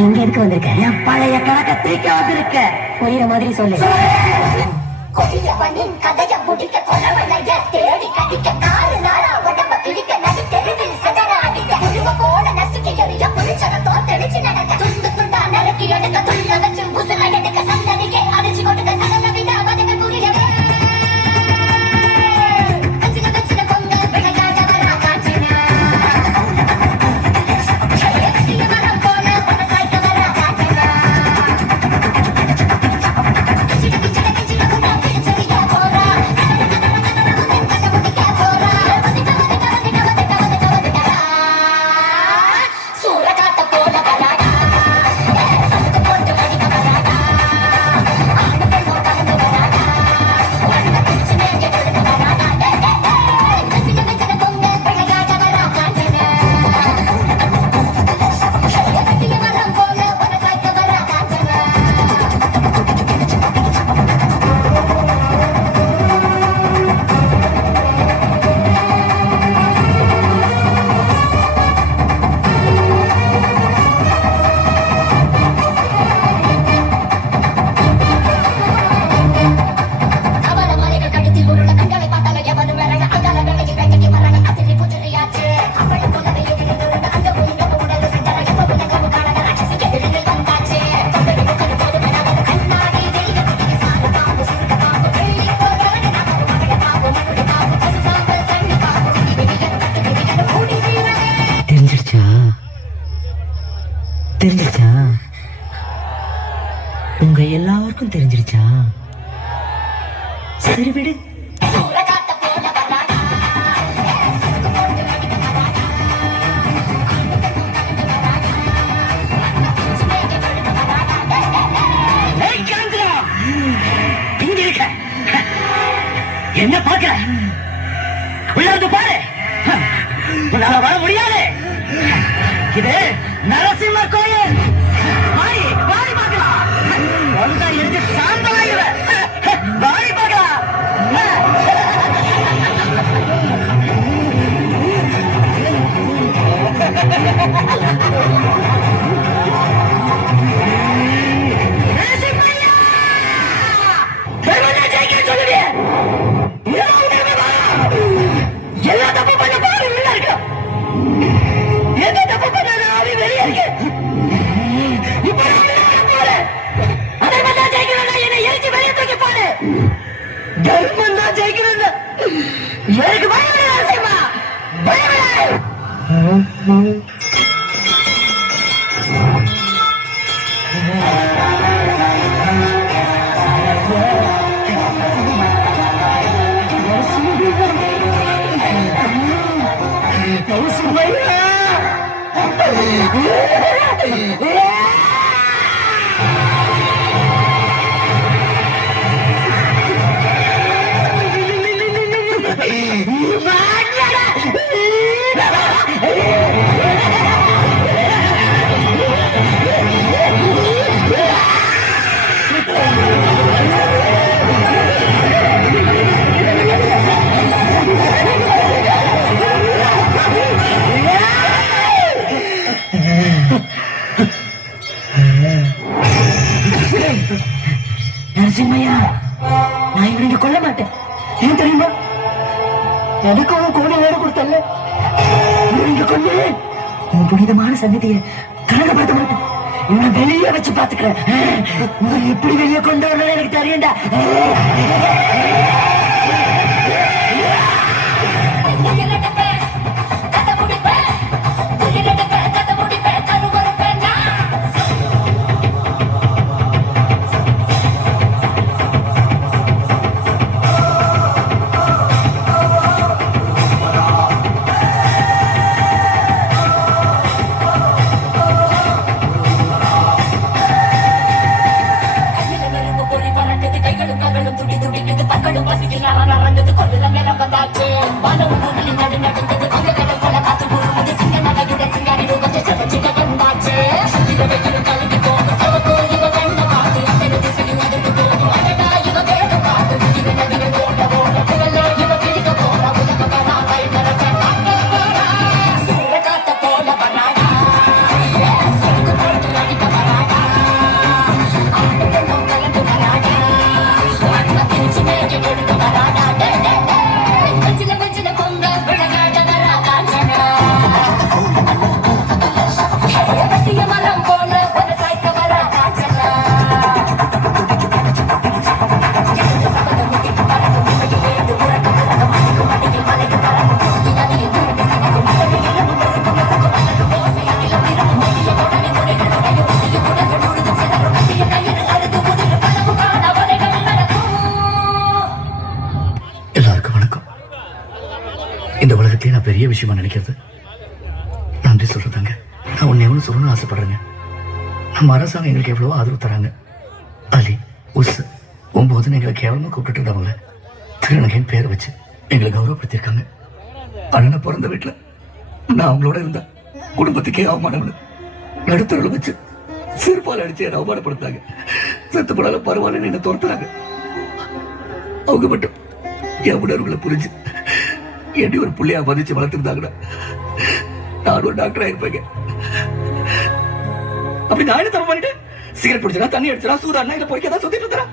இங்க எதுக்கு வந்திருக்க? என் பழைய கணக்க தீக்க வந்திருக்க. புரியுற மாதிரி சொல்லு. கொடியவனின் கதைய முடிக்க கொலவனைய தேடி கடிக்க 4 நாளா உடம்ப பிடிக்க நடு தெருவில் சதற அடிக்க உருவ போல நசுக்கி எறிய புளிச்சத தோத்தடிச்சு நடக்க துண்டு துண்டா நறுக்கி எடுக்க துள்ள வச்சு முசுல எடுக்க சந்ததிக்கே அடிச்சு கொடுக்க சகல வித அவதிகள் புரியவே கச்சின கச்சின பொங்க விளையாட வரா காச்சினா மரம் போல பணசாய்க்க வரா காச்சினா கிச்சிட கிச்சிட கிச்சிட குண்டா பிடிச்சதிக்க போறா கதை முடிக்க போறா சூரகாட்ட போல வராடா சமுக்கு போட்டு அடிக்க வராடா ஆணு பெண்ணோ கலந்து வராடா ஒன்ன பிடிச்சு மேய்க்க கொடுக்க வராடா கச்சின கச்சின பொங்க விளையாட வரா காச்சினா கட்டிய மரம் போல பணசாய்க்க வரா காச்சினா அவர மலைகள் கழுத்தில் உருள கண்களை பார்த்தால எவனும் வரங்க அங்கால வெள்ளைக்கு வெட்டைக்கு மரங்க அதிரி புதிரியாச்சு அவளை போலவே எதிர்ந்து அங்க போய் நம்ம உடல் செஞ்சர எப்ப உலகம் காணக ராட்சசி எதிரில் வந்தாச்சு தொண்டை முகது போது பெறாத கண்ணாடி தெய்வத்துக்கு சாறு பாம்பு சுருக்க பாம்பு வெள்ளி போகிறவங்க நாம மகளை பாம்பு மகுடி பாம்பு பசு சாம்பல் தண்ணி பாம்பு விதிவிதிகள் கட்டு விதிகள் கூடி செய்வனே தெரிஞ்சிருச்சா? உங்க எல்லாருக்கும் தெரிஞ்சிருச்சா? சரி விடு. சூரகாட்ட போல வராடா சுருக்கு போட்டு அடிக்க வராடா ஆணு பெண்ணோ கலந்து வராடா ஒன்ன பிடிச்சு மேய்க்க கொடுக்க வராடா ஏய் காந்திரா, இங்க இருக்க. என்ன பார்க்க? உள்ள வந்து பாரு. உன்னால வர முடியாது. இது நரசிம்ம கோயில். வாய் வாய் பார்க்கலாம். ஒன்றா இருந்து சாந்தமாகிற வாய் பார்க்கலாம். நரசிம்மையா! பெருமளா ஜெயிக்க சொல்லுவிய. எல்லா தப்பு பண்ண பாரு உள்ள இருக்க. எந்த தப்பு பண்ணாலும் அவன் வெளியே இருக்கு. இப்ப நான் உள்ள போறேன். அதை மட்டும் ஜெயிக்கணும்னா என்னை எரிச்சு வெளியே தூக்கி போடு. தர்மம் தான் ஜெயிக்கணும்னு எனக்கு பயமில்லை நரசிம்மா, பயமில்லை. நரசிம்மையா! நரசிம்மையா, நான் இவனை கொல்ல மாட்டேன். ஏன் தெரியுமா? எனக்கு அவன் கோடி வேறு கொடுத்தல்ல. இவங்க கொண்டு உன் புனிதமான சன்னதியை கலகப்படுத்த மாட்டேன். இவனை வெளியே வச்சு பாத்துக்கிறேன். உங்களை எப்படி வெளியே கொண்டு வரணும் எனக்கு தெரியும்டா. கைகளும் ககளும் துடி துடிக்குது பற்களும் பசிக்க நான் பெரிய விஷயமா நினைக்கிறது. நன்றி சொல்றதாங்க. நான் ஒன்னு எவ்வளவு சொல்லணும்னு ஆசைப்படுறேங்க. நம்ம அரசாங்கம் எங்களுக்கு எவ்வளவோ ஆதரவு தராங்க. அலி, உஸ், 9 எங்களை கேவலமா கூப்பிட்டு இருந்தவங்கள திருநங்கைன்னு பேரை வச்சு எங்களை கௌரவப்படுத்தியிருக்காங்க. அண்ணன் பிறந்த வீட்டுல நான் அவங்களோட இருந்தேன். குடும்பத்துக்கே அவமானம் நடுத்தரில் வச்சு சிறுபால் அடிச்சு என்னை அவமானப்படுத்தாங்க. செத்து போனாலும் பரவாயில்ல என்ன துரத்துறாங்க. அவங்க மட்டும் என் உணர்வுகளை புரிஞ்சு என்னை ஒரு புள்ளையா மதிச்சு வளர்த்துருந்தாங்கன்னா நான் ஒரு டாக்டரா இருப்பேங்க. அப்படி நான் என்ன தப்பு பண்ணிட்டேன்? சிகரெட் பிடிச்சா, தண்ணி அடிச்சா, சூதாடினா, இல்ல பொறிக்கதான் சுத்திட்டு இருக்கிறா.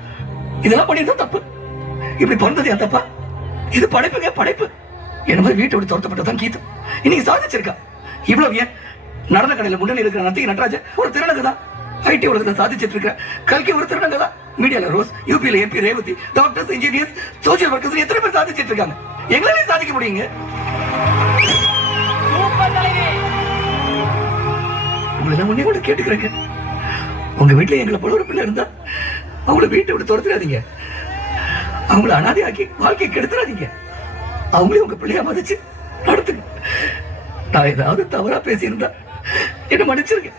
இதெல்லாம் பண்ணிருந்தா தப்பு. இப்படி பிறந்தது என் தப்பா? இது படைப்புங்க, படைப்பு. என்ன மாதிரி வீட்டை விட்டு துரத்தப்பட்டதான் கீதம் இன்னைக்கு சாதிச்சிருக்கா. இவ்வளவு ஏன் நடன கடையில முன்னணி இருக்கிற நத்திகை நடராஜ ஒரு திருநங்கை தான். ஐடி உலகத்தை சாதிச்சிட்டு இருக்கிற கல்கி ஒரு திருநங்கை தான். மீடியால ரோஸ், யூபியில MP Revathi, doctors, engineers, social workers எத்தனை பேர் சாதிச்சிட்டு இருக்காங்க. எங்களாலே சாதிக்க முடியுங்க. உங்களை முன்னே கூட கேட்டுக்கிறேங்க. உங்க வீட்டுல எங்களை போல ஒரு பிள்ளை இருந்தா அவங்கள வீட்டை விட்டு துரத்துறாதீங்க. அவங்கள அனாதையாக்கி வாழ்க்கையை கெடுத்துறாதீங்க. அவங்களே உங்க பிள்ளையா மதிச்சு நடத்துங்க. நான் ஏதாவது தவறா பேசியிருந்தா என்ன மன்னிச்சிருங்க.